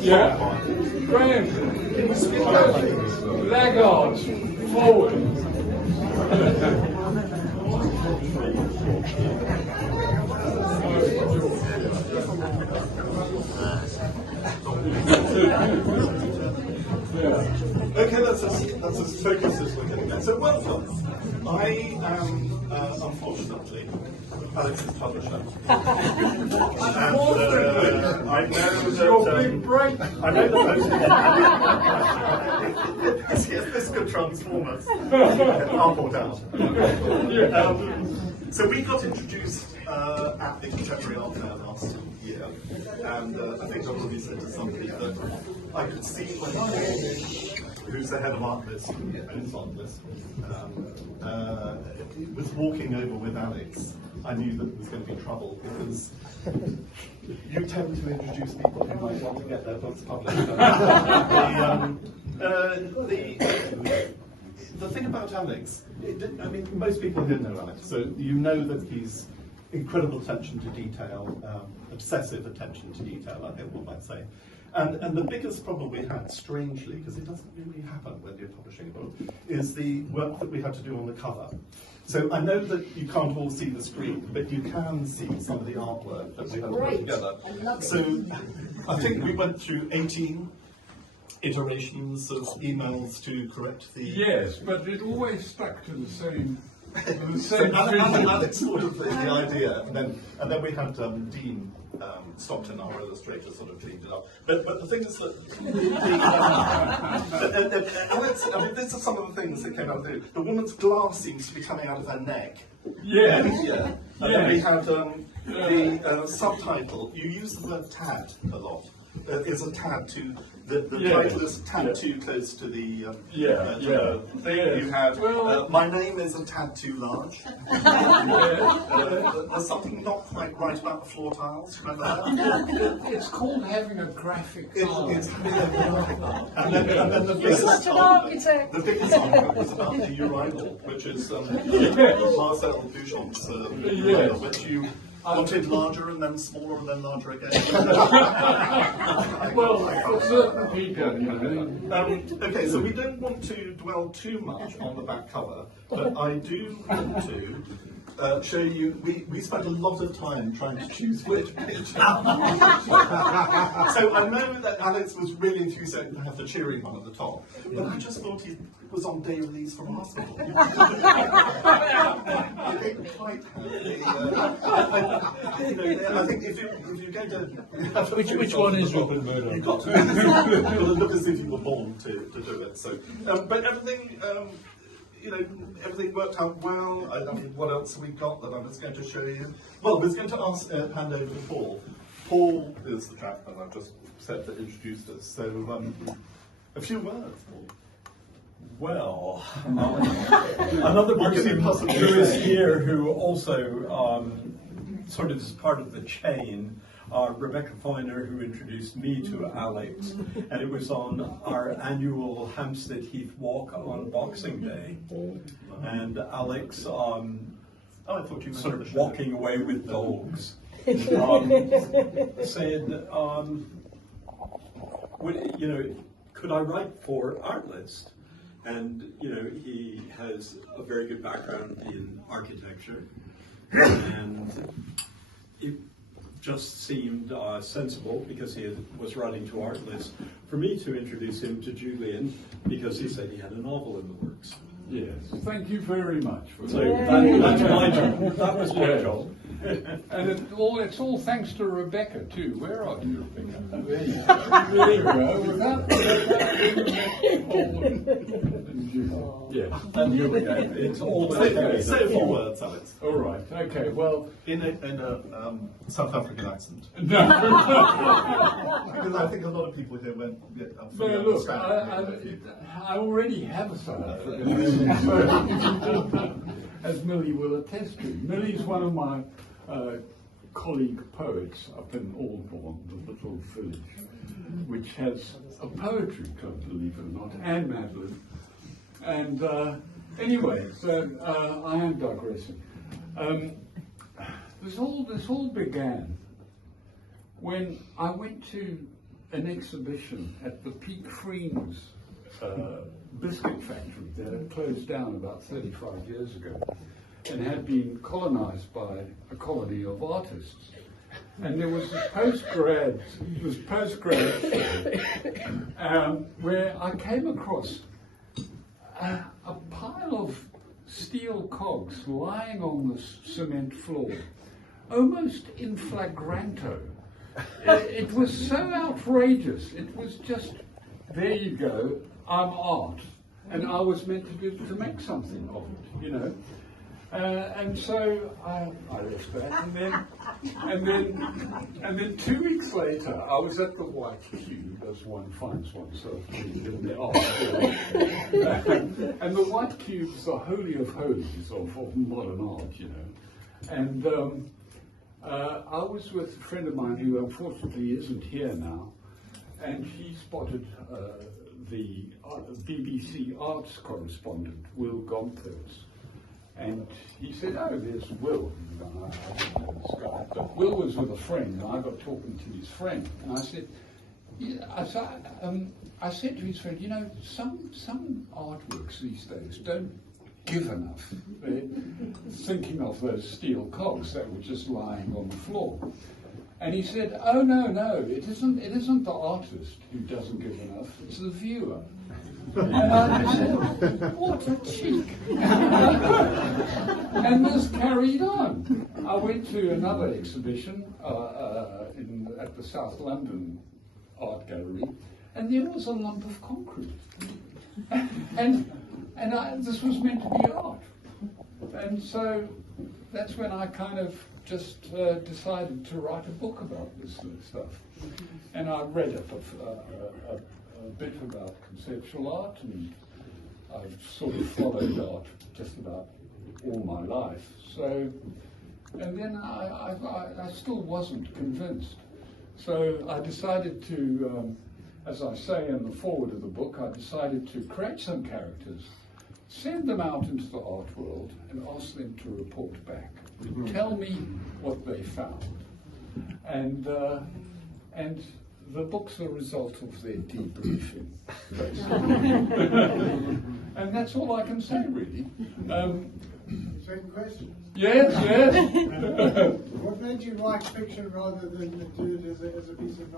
Yeah. Graham, laggards, forward. Okay, that's as focused as we're getting there. So, welcome. I am, unfortunately, Alex's publisher. And I know that... Your big break. I know that most yes, this could transform us up or down. So we got introduced at the Contemporary Art Fair last year, and I think I probably said to somebody that I could see when who's the head of Artlyst, was walking over with Alex. I knew that there was going to be trouble because you tend to introduce people who might want to get their books published. The thing about Alex, I mean, most people here know Alex, so you know that he's incredible attention to detail, obsessive attention to detail, I think one might say. And the biggest problem we had, strangely, because it doesn't really happen when you're publishing a book, is the work that we had to do on the cover. So I know that you can't all see the screen, but you can see some of the artwork that we had to put together. So I think we went through 18 iterations of emails to correct the... Yes, but it always stuck to the same... So Alex thought of the idea, and then we had Dean Stockton, our illustrator, sort of cleaned it up. But the thing is that Alex, I mean, these are some of the things that came out of it. The woman's glass seems to be coming out of her neck. Yeah. Yeah. And then we had the subtitle. You use the word tad a lot. Is a tad to the title is tad too close to the thing. You had my name is a tad too large. There's something not quite right about the floor tiles. Remember that? It's called having a graphic art. It's having a graphic art. And then the biggest such an architect. The biggest argument was about the urinal, which is Marcel Duchamp's which you wanted larger and then smaller and then larger again. Well, for certain people, you know. Okay, so we don't want to dwell too much on the back cover, but I do want to show you, we spent a lot of time trying to choose which picture. So I know that Alex was really enthusiastic to have the cheery one at the top, but I just thought he was on day release from hospital. You didn't quite have the, I think if you're going to... Which one is Robert Murdoch? You've got to look as if you were born to do it. So, but everything... everything worked out well. I mean, what else have we got that I was going to show you? Well, I was going to hand over to Paul. Paul is the chap that I've just said that introduced us. So, a few words, Paul. Well, another person who is here who also sort of is part of the chain, Rebecca Foyner, who introduced me to Alex, and it was on our annual Hampstead Heath walk on Boxing Day, and Alex sort of walking away with dogs said, could I write for Artlyst? And he has a very good background in architecture, and it just seemed sensible, because he was writing to Artlyst, for me to introduce him to Julian, because he said he had a novel in the works. Yes, thank you very much for So that. that's my job. That was my job. And it's all thanks to Rebecca too. Where are you, Rebecca? There you go. Without yes. And here we go. It's all Say a few words, Alex. All right. Okay. Well, In a South African accent. no. Because I think a lot of people here went. So look, I already have a South African accent, as Millie will attest to. Millie's one of my colleague poets up in Aldbourne, the little village, which has a poetry club, believe it or not, and Madeline. And anyway, so I am digressing. This all began when I went to an exhibition at the Peak Friends biscuit factory that had closed down about 35 years ago and had been colonized by a colony of artists. And there was this postgrad where I came across a pile of steel cogs lying on the cement floor, almost in flagranto. It was so outrageous. It was just, there you go, I'm art. And I was meant to make something of it, you know. And so I left that, and then 2 weeks later, I was at the White Cube, as one finds oneself in the art world. And the White Cube is the holy of holies of modern art, you know. And I was with a friend of mine who unfortunately isn't here now, and he spotted the BBC arts correspondent, Will Gompertz. And he said, "Oh, there's Will." I don't know this guy. But Will was with a friend, and I got talking to his friend. And I said, I said to his friend, you know, some artworks these days don't give enough. They're thinking of those steel cogs that were just lying on the floor. And he said, "Oh, no, it isn't the artist who doesn't give enough, it's the viewer." And I said, what a cheek. And this carried on. I went to another exhibition at the South London Art Gallery, and there was a lump of concrete. And this was meant to be art. And so that's when I kind of just decided to write a book about this sort of stuff. And I read a bit about conceptual art, and I've sort of followed art just about all my life. So, and then I still wasn't convinced. So I decided to, as I say in the foreword of the book, I decided to create some characters, send them out into the art world, and ask them to report back. Tell me what they found. And the book's a result of their debriefing, basically. And that's all I can say, really. Second question. Yes. What made you write fiction rather than do it as a piece of